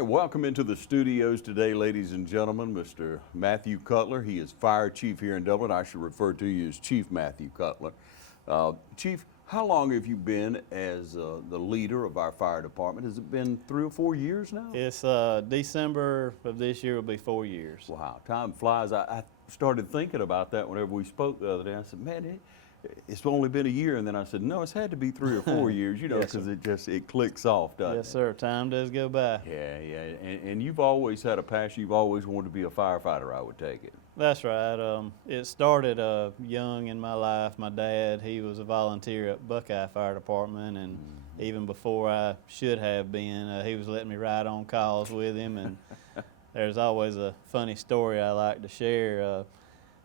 right, welcome into the studios today, ladies and gentlemen, Mr. Matthew Cutler. He is fire chief here in Dublin. I should refer to you as Chief Matthew Cutler. Chief, how long have you been as the leader of our fire department? Has it been 3 or 4 years now? It's December of this year will be 4 years. Wow, time flies. I started thinking about that whenever we spoke the other day. I said, man, it's only been a year, and then I said, no, it's had to be 3 or 4 years, you know, because it clicks off, doesn't it? Yes, sir. Time does go by. Yeah, and you've always had a passion. You've always wanted to be a firefighter, I would take it. That's right. It started young in my life. My dad, he was a volunteer at Buckeye Fire Department, and even before I should have been, he was letting me ride on calls with him. And there's always a funny story I like to share.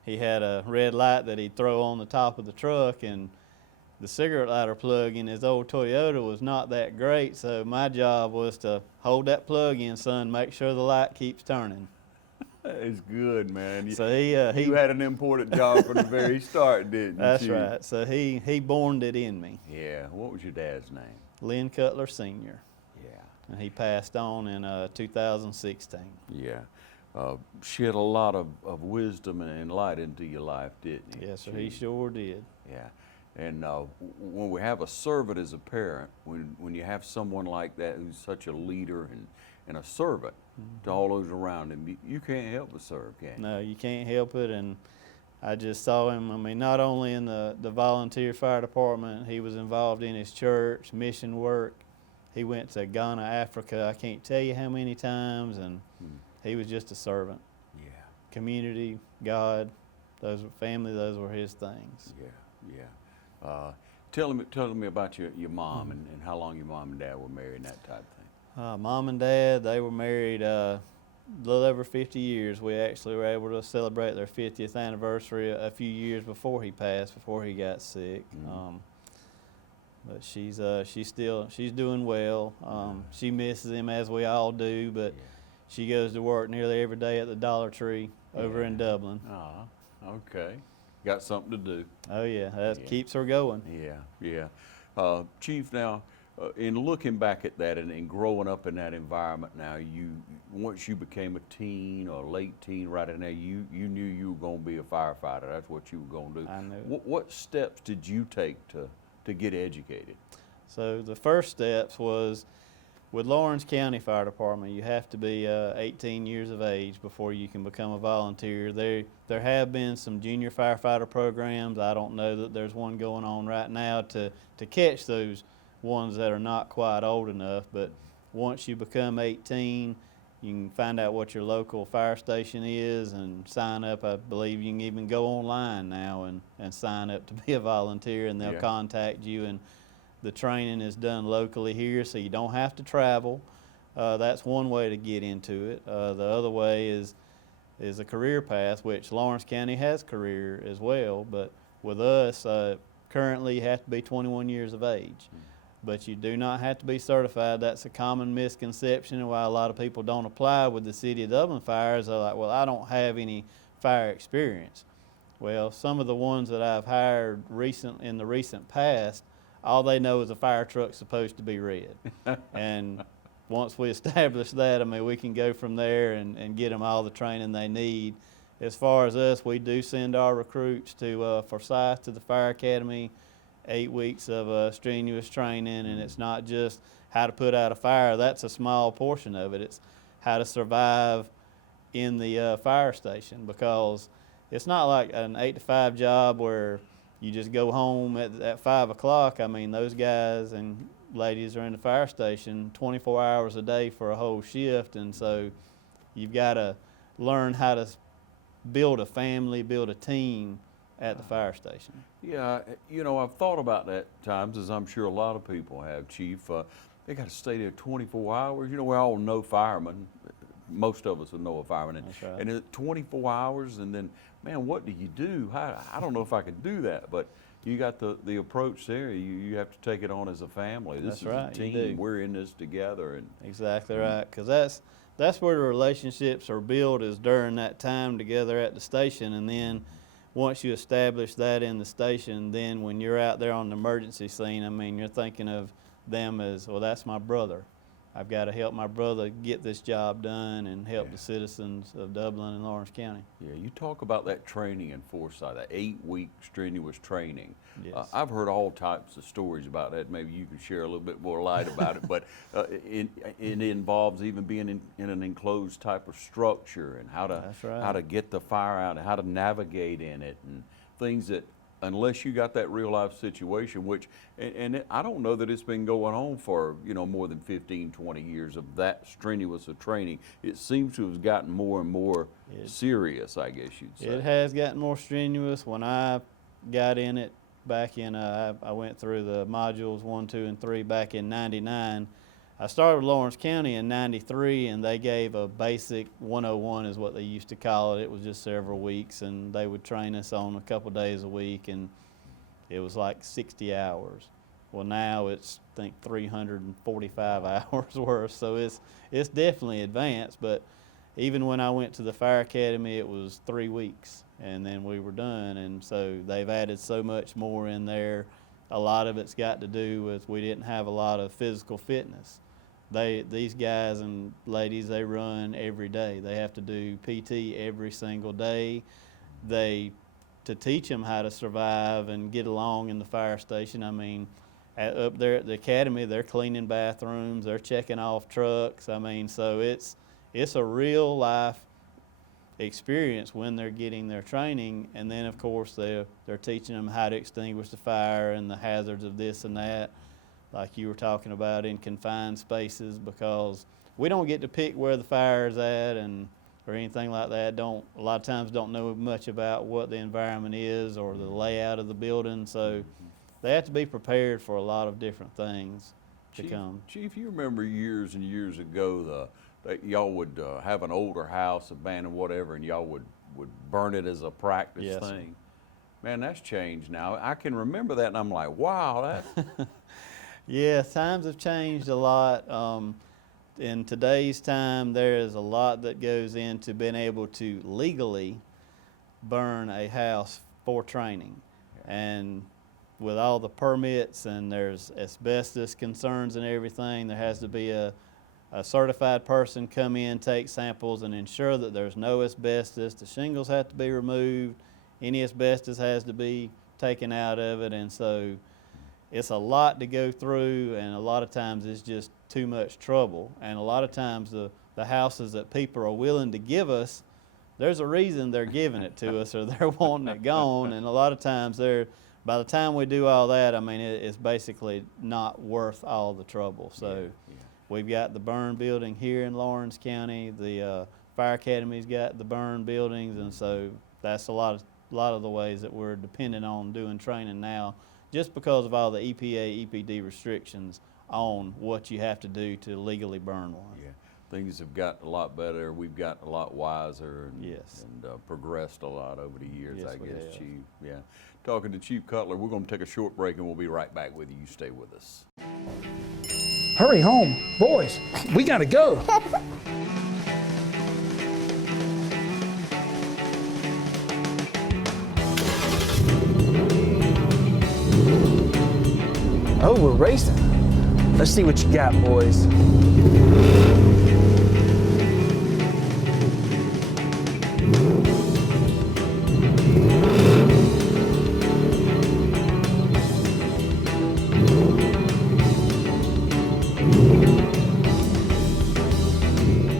He had a red light that he'd throw on the top of the truck, and the cigarette lighter plug in his old Toyota was not that great, so my job was to hold that plug in, son, make sure the light keeps turning. That is good, man. So you had an important job from the very start, didn't you? That's right. So he borned it in me. Yeah. What was your dad's name? Lynn Cutler Sr. Yeah. And he passed on in 2016. Yeah. Shed a lot of wisdom and light into your life, didn't he? Yes, sir. He sure did. Yeah. And when we have a servant as a parent, when you have someone like that who's such a leader and a servant to all those around him, you can't help but serve, can you? No, you can't help it. And I just saw him, I mean, not only in the volunteer fire department, he was involved in his church, mission work. He went to Ghana, Africa, I can't tell you how many times, and he was just a servant. Yeah. Community, God, those were family, those were his things. Yeah, yeah. Tell me about your mom and how long your mom and dad were married and that type of thing. Mom and dad, they were married a little over 50 years. We actually were able to celebrate their 50th anniversary a few years before he passed, before he got sick. But she's doing well. She misses him, as we all do, but she goes to work nearly every day at the Dollar Tree over in Dublin. Okay. Got something to do. Oh yeah, that keeps her going. Yeah. Chief, now, in looking back at that and growing up in that environment now, once you became a teen or late teen right in there, you knew you were going to be a firefighter. That's what you were going to do. I knew. What steps did you take to get educated? So the first steps was, with Lawrence County Fire Department, you have to be 18 years of age before you can become a volunteer. There have been some junior firefighter programs. I don't know that there's one going on right now to catch those ones that are not quite old enough, but once you become 18, you can find out what your local fire station is and sign up. I believe you can even go online now and sign up to be a volunteer, and they'll contact you, and the training is done locally here, so you don't have to travel. That's one way to get into it. The other way is a career path, which Lawrence County has career as well, but with us, currently you have to be 21 years of age. But you do not have to be certified. That's a common misconception, and why a lot of people don't apply with the City of Dublin fires. They're like, well, I don't have any fire experience. Well, some of the ones that I've hired in the recent past, all they know is a fire truck's supposed to be red. And once we establish that, I mean, we can go from there and get them all the training they need. As far as us, we do send our recruits to Forsyth to the Fire Academy, 8 weeks of strenuous training, and it's not just how to put out a fire. That's a small portion of it. It's how to survive in the fire station, because it's not like an 8 to 5 job where you just go home at 5 o'clock. I mean, those guys and ladies are in the fire station 24 hours a day for a whole shift, and so you've got to learn how to build a family, build a team at the fire station. Yeah, you know, I've thought about that times, as I'm sure a lot of people have, Chief. They got to stay there 24 hours. You know, we all know firemen. Most of us will know a fireman. That's right. And it's 24 hours, and then, man, what do you do? I don't know if I could do that, but you got the approach there. You have to take it on as a family. This is a team. We're in this together. And exactly right, because that's where the relationships are built, is during that time together at the station. And then once you establish that in the station, then when you're out there on the emergency scene, I mean, you're thinking of them as, well, that's my brother. I've got to help my brother get this job done and help Yeah. the citizens of Dublin and Lawrence County. Yeah, you talk about that training in Forsyth, that 8-week strenuous training. Yes. I've heard all types of stories about that. Maybe you can share a little bit more light about it, but it involves even being in an enclosed type of structure and That's right. how to get the fire out and how to navigate in it and things that, unless you got that real life situation, which, I don't know that it's been going on for, more than 15, 20 years of that strenuous of training. It seems to have gotten more and more serious, I guess you'd say. It has gotten more strenuous. When I got in it back in, I went through the modules 1, 2, and 3 back in '99. I started with Lawrence County in '93, and they gave a basic 101 is what they used to call it. It was just several weeks, and they would train us on a couple days a week, and it was like 60 hours. Well, now it's, I think, 345 hours worth, so it's definitely advanced. But even when I went to the fire academy, it was 3 weeks, and then we were done. And so they've added so much more in there. A lot of it's got to do with we didn't have a lot of physical fitness. These guys and ladies, they run every day. They have to do PT every single day. To teach them how to survive and get along in the fire station. I mean, up there at the academy, they're cleaning bathrooms, they're checking off trucks. I mean, so it's a real life experience when they're getting their training. And then, of course, they're teaching them how to extinguish the fire and the hazards of this and that, like you were talking about in confined spaces, because we don't get to pick where the fire is at or anything like that. A lot of times don't know much about what the environment is or the layout of the building, so they have to be prepared for a lot of different things to come. Chief, you remember years and years ago that y'all would have an older house, abandoned whatever, and y'all would burn it as a practice Yes, thing. Man, that's changed now. I can remember that, and I'm like, wow, that. Yeah, times have changed a lot. In today's time, there is a lot that goes into being able to legally burn a house for training. And with all the permits and there's asbestos concerns and everything, there has to be a certified person come in, take samples, and ensure that there's no asbestos. The shingles have to be removed. Any asbestos has to be taken out of it. And so it's a lot to go through, and a lot of times it's just too much trouble. And a lot of times the houses that people are willing to give us, there's a reason they're giving it to us or they're wanting it gone. And a lot of times by the time we do all that, I mean, it's basically not worth all the trouble. So we've got the burn building here in Lawrence County. The fire academy's got the burn buildings, and so that's a lot of the ways that we're dependent on doing training now, just because of all the EPA, EPD restrictions on what you have to do to legally burn one. Yeah, things have gotten a lot better. We've gotten a lot wiser and, Yes. and progressed a lot over the years, Yes, I we guess, have. Chief. Yeah. Talking to Chief Cutler, we're going to take a short break and we'll be right back with you. You stay with us. Hurry home. Boys, we gotta go. Oh, we're racing. Let's see what you got, boys.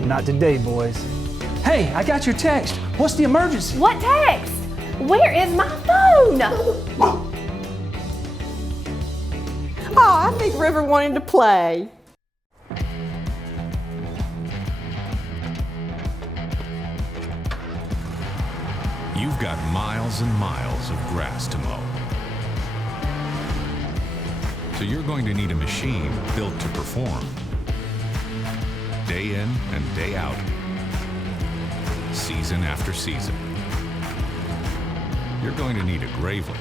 Not today, boys. Hey, I got your text. What's the emergency? What text? Where is my phone? Oh, I think River wanted to play. You've got miles and miles of grass to mow. So you're going to need a machine built to perform. Day in and day out. Season after season. You're going to need a Gravely.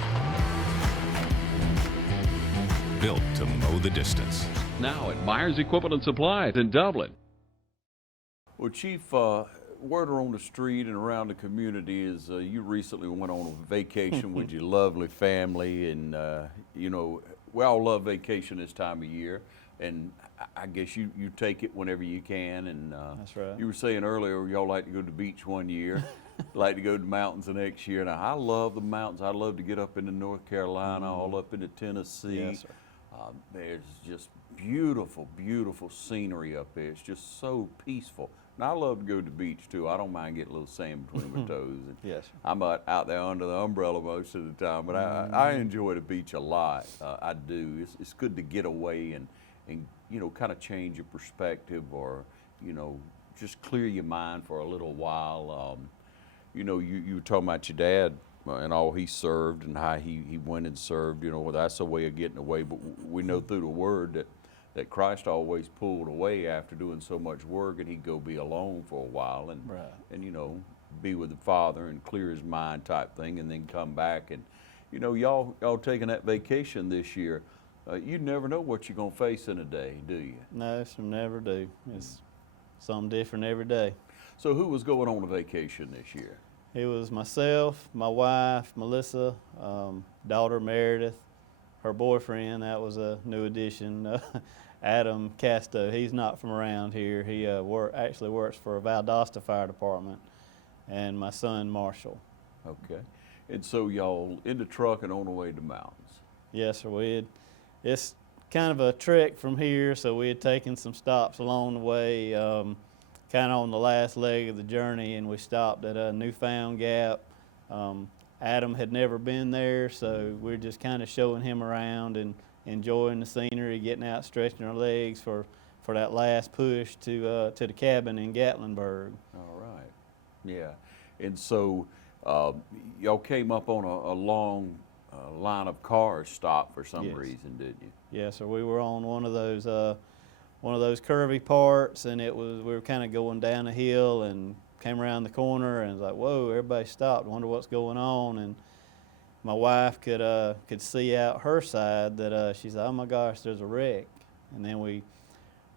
Built to mow the distance. Now at Myers Equipment and Supply in Dublin. Well, Chief, word on the street and around the community is you recently went on a vacation with your lovely family, and you know, we all love vacation this time of year. and I guess you take it whenever you can. And That's right. You were saying earlier y'all like to go to the beach one year, like to go to the mountains the next year. Now I love the mountains. I love to get up into North Carolina, all up into Tennessee. Yes, sir. There's just beautiful, beautiful scenery up there. It's just so peaceful. And I love to go to the beach too. I don't mind getting a little sand between my toes. And Yes, sir. I'm out there under the umbrella most of the time, but I enjoy the beach a lot. I do. It's good to get away and you know, kind of change your perspective, or you know, just clear your mind for a little while. You know, you were talking about your dad and all he served and how he went and served. You know, well, that's a way of getting away. But we know through the Word that Christ always pulled away after doing so much work, and he'd go be alone for a while and Right. and you know, be with the Father and clear his mind type thing, and then come back. And you know, y'all taking that vacation this year. You never know what you're gonna face in a day, do you? No, sir, never do. It's something different every day. So who was going on a vacation this year? It was myself, my wife, Melissa, daughter Meredith, her boyfriend, that was a new addition, Adam Casto. He's not from around here. He actually works for Valdosta Fire Department, and my son Marshall. Okay. And so y'all in the truck and on the way to the mountains. Yes, sir. It's kind of a trek from here, so we had taken some stops along the way, kind of on the last leg of the journey, and we stopped at a Newfound Gap. Adam had never been there, so we're just kind of showing him around and enjoying the scenery, getting out, stretching our legs for that last push to the cabin in Gatlinburg. All right. Yeah. And so y'all came up on a long line of cars stopped for some Yes. reason, didn't you? Yes, sir. We were on one of those curvy parts, and we were kind of going down a hill and came around the corner, and it was like, whoa, everybody stopped. Wonder what's going on. And my wife could see out her side that she said, oh my gosh, there's a wreck. And then we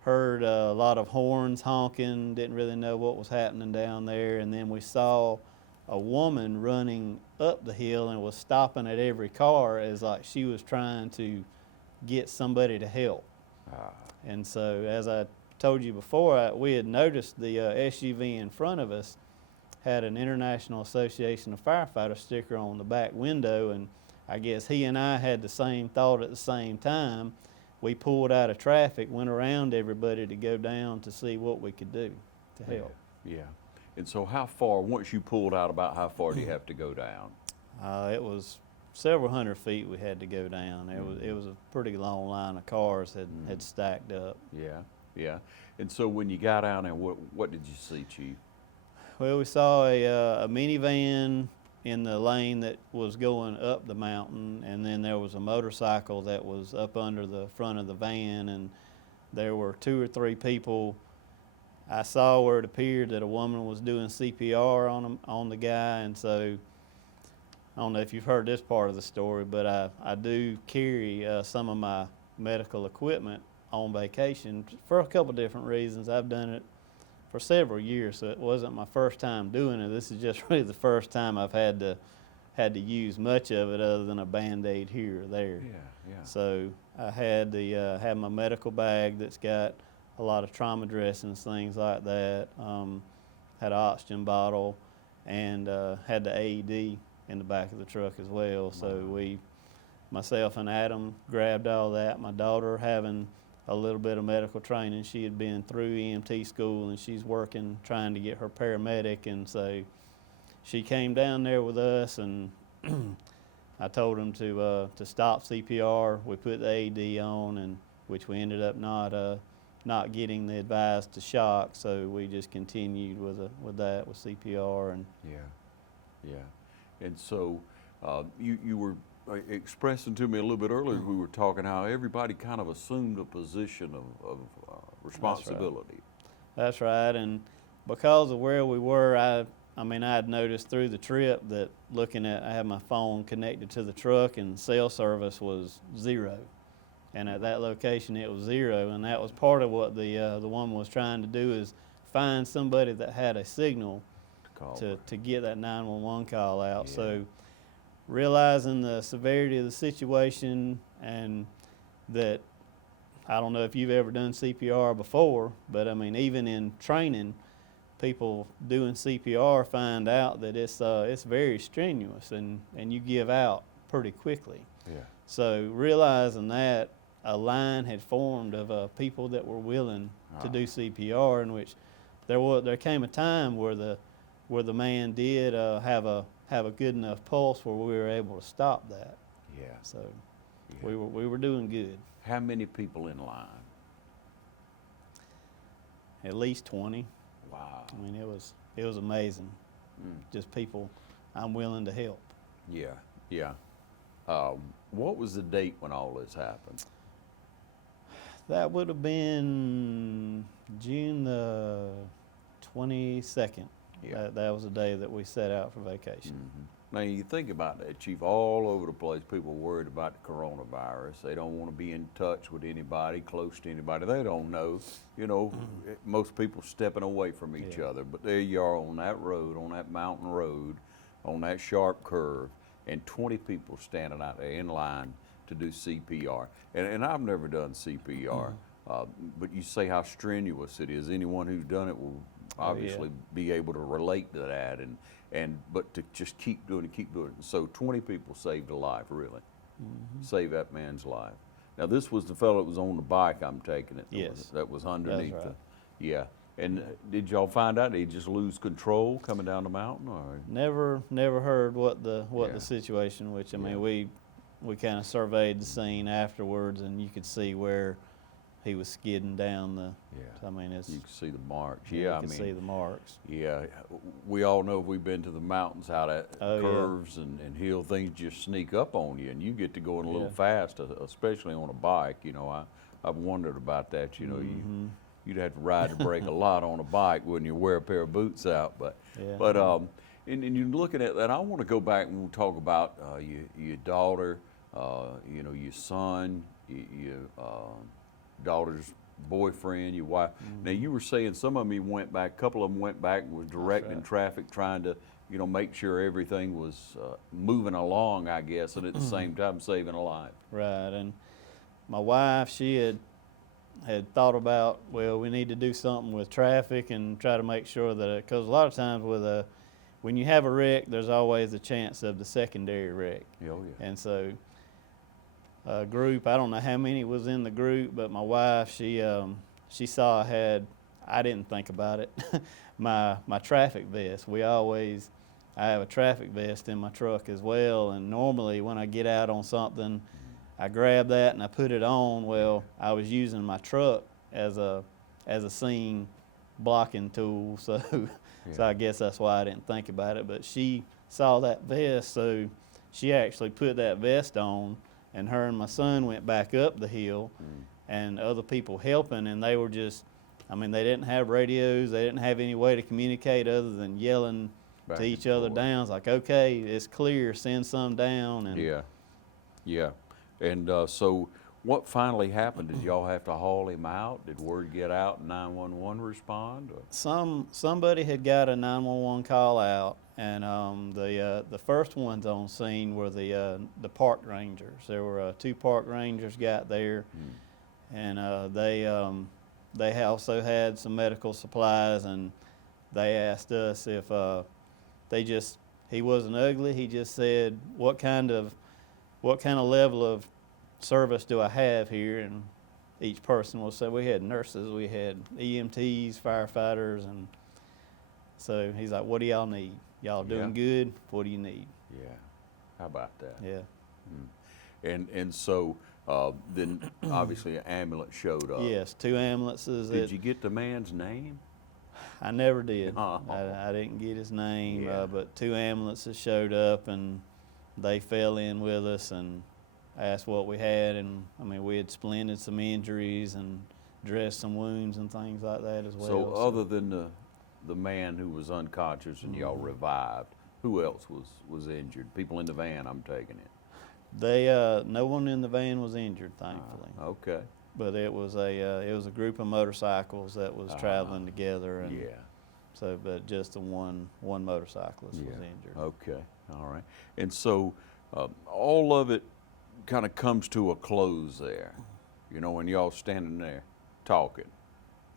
heard a lot of horns honking, didn't really know what was happening down there. And then we saw a woman running up the hill and was stopping at every car as like she was trying to get somebody to help. And so, as I told you before, we had noticed the SUV in front of us had an International Association of Firefighters sticker on the back window, and I guess he and I had the same thought at the same time. We pulled out of traffic, went around everybody to go down to see what we could do to help. Yeah. And so how far, once you pulled out, about how far do you have to go down? It was several hundred feet we had to go down. It was a pretty long line of cars had stacked up. Yeah, yeah. And so when you got down there, what did you see, Chief? Well, we saw a minivan in the lane that was going up the mountain, and then there was a motorcycle that was up under the front of the van, and there were 2 or 3 people. I saw where it appeared that a woman was doing CPR on the guy, and so I don't know if you've heard this part of the story, but I do carry some of my medical equipment on vacation for a couple different reasons. I've done it for several years, so it wasn't my first time doing it. This is just really the first time I've had to use much of it other than a Band-Aid here or there. Yeah. So I had had my medical bag that's got a lot of trauma dressings, things like that. Had an oxygen bottle, and had the AED in the back of the truck as well. So myself and Adam grabbed all that. My daughter, having a little bit of medical training, she had been through EMT school, and she's working trying to get her paramedic, and so she came down there with us, and I told them to stop CPR. We put the AED on, and which we ended up not getting the advised to shock, so we just continued with that with CPR. And Yeah. And so you were expressing to me a little bit earlier, we were talking how everybody kind of assumed a position of responsibility. That's right, and because of where we were, I mean, I had noticed through the trip that I had my phone connected to the truck, and cell service was 0. And at that location, it was 0, and that was part of what the woman was trying to do, is find somebody that had a signal to get that 911 call out. Yeah. So realizing the severity of the situation, and that I don't know if you've ever done CPR before, but I mean, even in training, people doing CPR find out that it's very strenuous and you give out pretty quickly. Yeah. So realizing that, a line had formed of people that were willing to do CPR, in which there came a time where the man did have a good enough pulse where we were able to stop that. Yeah. So Yeah. we were doing good. How many people in line? At least 20. Wow. I mean, it was amazing. Just people I'm willing to help. Yeah, yeah. What was the date when all this happened? That would have been June the 22nd. Yeah. That was the day that we set out for vacation. Now, you think about that, Chief, all over the place, people worried about the coronavirus. They don't want to be in touch with anybody, close to anybody. They don't know. You know, most people stepping away from each other. But there you are on that road, on that mountain road, on that sharp curve, and 20 people standing out there in line to do CPR. And I've never done CPR, but you say how strenuous it is. Anyone who's done it will obviously be able to relate to that, but to just keep doing it, keep doing it. So 20 people saved a life, really. Saved that man's life. Now, this was the fellow that was on the bike, I'm taking it. Yes. That was underneath. That's right. Yeah. And did y'all find out, did he just lose control coming down the mountain? Or? Never heard what the Yeah. situation, which I mean, Yeah. we kind of surveyed the scene afterwards, and you could see where he was skidding down the. Yeah. I mean, it's You can see the marks. you Yeah, I can mean, see the marks. yeah, we all know if we've been to the mountains how that Oh, yeah. curves and hill things just sneak up on you, and you get to going a little Yeah. fast, especially on a bike. You know, I've wondered about that. You know, you'd have to ride the brake a lot on a bike when you wear a pair of boots out. But Yeah. and you're looking at that. I want to go back and we'll talk about your daughter, you know, your son, your daughter's boyfriend, your wife. Now, you were saying some of them went back, a couple of them went back and was directing right. traffic, trying to, you know, make sure everything was moving along, I guess, and at the same time saving a life. Right, and my wife, she had thought about, well, we need to do something with traffic and try to make sure that, because a lot of times when you have a wreck, there's always a chance of the secondary wreck. Oh, yeah. And so a group, I don't know how many was in the group, but my wife, she saw I didn't think about it, my traffic vest. I have a traffic vest in my truck as well, and normally when I get out on something, I grab that and I put it on. Well, I was using my truck as a scene blocking tool, so I guess that's why I didn't think about it. But she saw that vest, so she actually put that vest on, and her and my son went back up the hill, and other people helping, and they were just, I mean, they didn't have radios, they didn't have any way to communicate other than yelling Back to and each other forth. down. It's like, okay, it's clear, send some down. And Yeah. And so what finally happened? Did y'all have to haul him out? Did word get out and 911 respond? Or? Somebody had got a 911 call out, and the first ones on scene were the park rangers. There were 2 park rangers got there, and they also had some medical supplies, and they asked us if he wasn't ugly. He just said, what kind of level of service do I have here? And each person will say, we had nurses, we had EMTs, firefighters, and so he's like, what do y'all need? Y'all doing good? What do you need? Yeah. How about that? Yeah. And so then obviously an ambulance showed up. Yes, 2 ambulances. Did you get the man's name? I never did. Oh. I didn't get his name, Yeah. but 2 ambulances showed up, and they fell in with us and asked what we had, and I mean, we had splinted some injuries and dressed some wounds and things like that as well. So other than the man who was unconscious and y'all revived, who else was injured? People in the van, I'm taking it. No one in the van was injured, thankfully. Okay. But it was a group of motorcycles that was traveling together, and Yeah. so, but just the one motorcyclist was Yeah. injured. Okay. All right. And so all of it kind of comes to a close there. You know, when y'all standing there talking,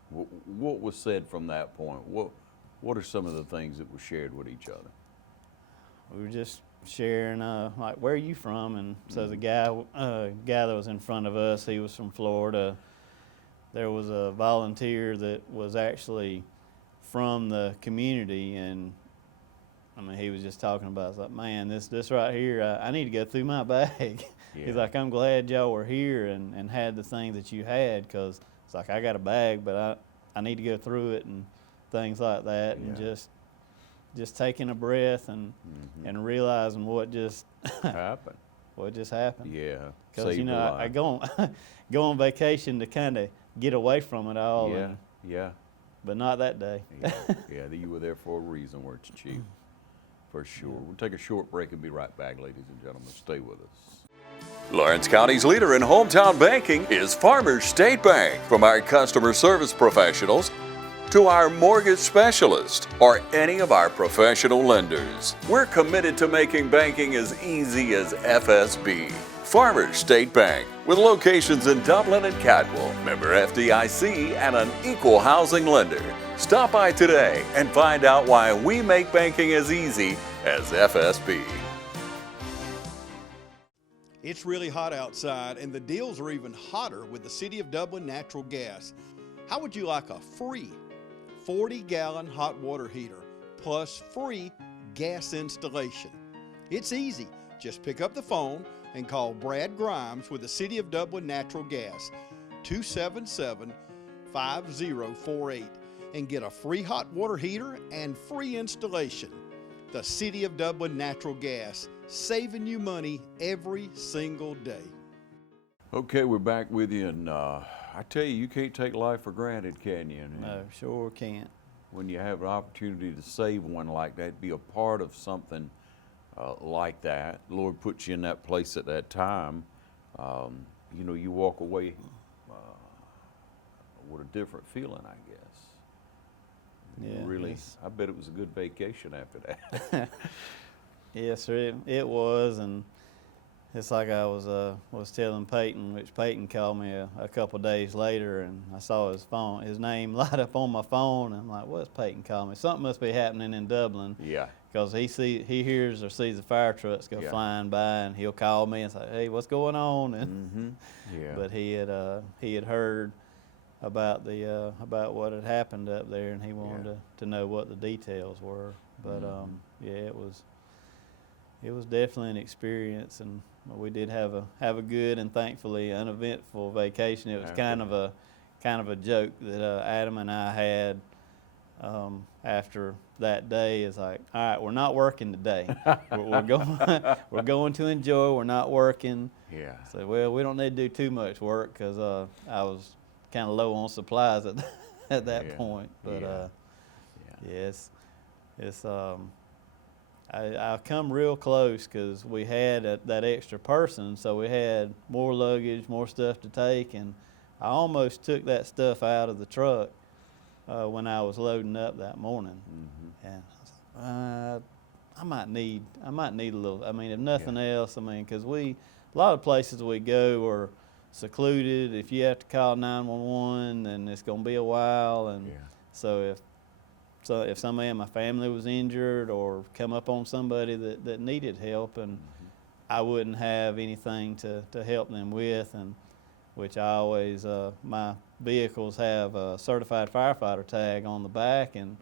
what was said from that point? What are some of the things that were shared with each other? We were just sharing, like, where are you from? And so the guy that was in front of us, he was from Florida. There was a volunteer that was actually from the community, and I mean, he was just talking about, it's like, man, this right here, I need to go through my bag. Yeah. He's like, I'm glad y'all were here and had the things that you had, because it's like, I got a bag, but I need to go through it and things like that, and Yeah. just taking a breath and realizing what just Happened. what just happened. Yeah. Because, you Saved know, a I life. go on vacation to kind of get away from it all. Yeah. And, Yeah. but not that day. Yeah. Yeah. You were there for a reason, weren't you, Chief? For sure. We'll take a short break and be right back, ladies and gentlemen. Stay with us. Lawrence County's leader in hometown banking is Farmers State Bank. From our customer service professionals to our mortgage specialist or any of our professional lenders, we're committed to making banking as easy as FSB. Farmers State Bank, with locations in Dublin and Cutler, member FDIC, and an equal housing lender. Stop by today and find out why we make banking as easy as FSB. It's really hot outside, and the deals are even hotter with the City of Dublin natural gas. How would you like a free 40-gallon hot water heater plus free gas installation? It's easy. Just pick up the phone and call Brad Grimes with the City of Dublin Natural Gas, 277-5048, and get a free hot water heater and free installation. The City of Dublin Natural Gas, saving you money every single day. Okay, we're back with you, and I tell you, you can't take life for granted, can you? No, sure can't. When you have an opportunity to save one like that, be a part of something like that, the Lord puts you in that place at that time, you know, you walk away with a different feeling, I guess. Yeah, Really, it's- I bet it was a good vacation after that. Yes, sir. It was, and it's like I was telling Peyton, which Peyton called me a couple days later, and I saw his name light up on my phone, and I'm like, what's Peyton calling me? Something must be happening in Dublin. Yeah. Because he hears or sees the fire trucks go flying by, and he'll call me and say, hey, what's going on? And Yeah. but he had heard about about what had happened up there, and he wanted to know what the details were. But yeah, it was definitely an experience, and we did have a good and thankfully uneventful vacation. It was kind of a joke that Adam and I had after that day. Is like, all right, we're not working today. we're going to enjoy. We're not working. Yeah. So, well, we don't need to do too much work, because I was kind of low on supplies at that point. But yes, it's I come real close, because we had that extra person, so we had more luggage, more stuff to take, and I almost took that stuff out of the truck when I was loading up that morning. And I was like, I might need a little. I mean, if nothing else, I mean, because a lot of places we go are secluded. If you have to call 911, then it's going to be a while, and so if somebody in my family was injured or come up on somebody that needed help, and I wouldn't have anything to help them with, and which I always, my vehicles have a certified firefighter tag on the back, and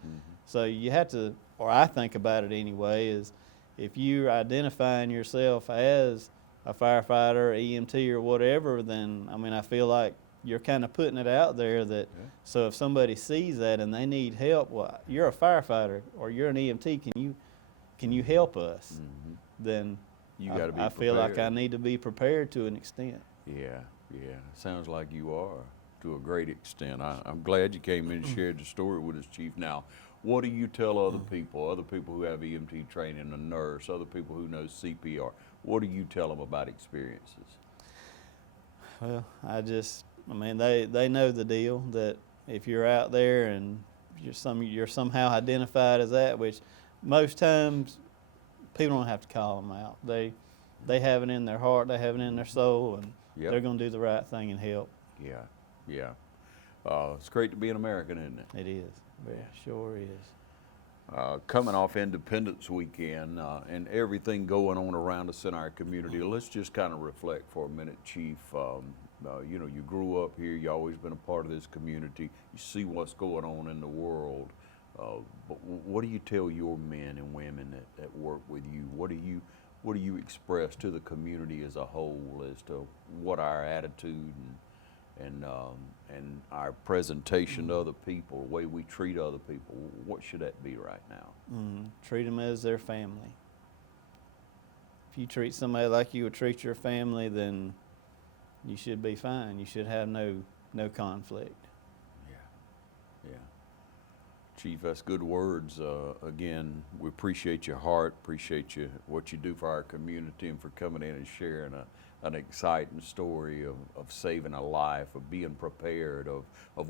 so you have to, or I think about it anyway, is if you're identifying yourself as a firefighter, EMT, or whatever, then, I mean, I feel like you're kind of putting it out there that, so if somebody sees that and they need help, well, you're a firefighter or you're an EMT, can you help us? Then You got to be I feel like I prepared. need to be prepared to an extent. Yeah. Sounds like you are to a great extent. I'm glad you came in and shared the story with us, Chief. Now, what do you tell other people who have EMT training, a nurse, other people who know CPR? What do you tell them about experiences? Well, I mean, they know the deal, that if you're out there and you're somehow identified as that, which most times people don't have to call them out. They have it in their heart, they have it in their soul, and they're going to do the right thing and help Yeah, yeah. It's great to be an American, isn't it? It is. Yeah, sure is. Coming off Independence Weekend and everything going on around us in our community, let's just kind of reflect for a minute, Chief. You know, you grew up here, you've always been a part of this community, you see what's going on in the world. But what do you tell your men and women that work with you? What do you express to the community as a whole as to what our attitude and our presentation to other people, the way we treat other people, what should that be right now? Treat them as their family. If you treat somebody like you would treat your family, then you should be fine. You should have no conflict. Yeah. Chief, that's good words. Again, we appreciate your heart, appreciate what you do for our community and for coming in and sharing an exciting story of saving a life, of being prepared, of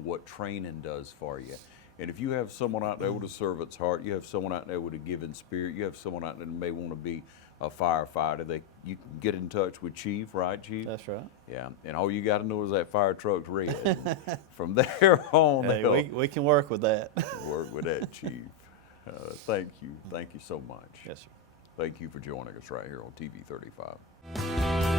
what training does for you. And if you have someone out there with a servant's heart, you have someone out there with a giving spirit, you have someone out there that may want to be a firefighter, you can get in touch with Chief, right, Chief? That's right. Yeah, and all you got to know is that fire truck's red. From there on, Hey, we can work with that. work with that, Chief. Thank you so much. Yes, sir. Thank you for joining us right here on TV 35.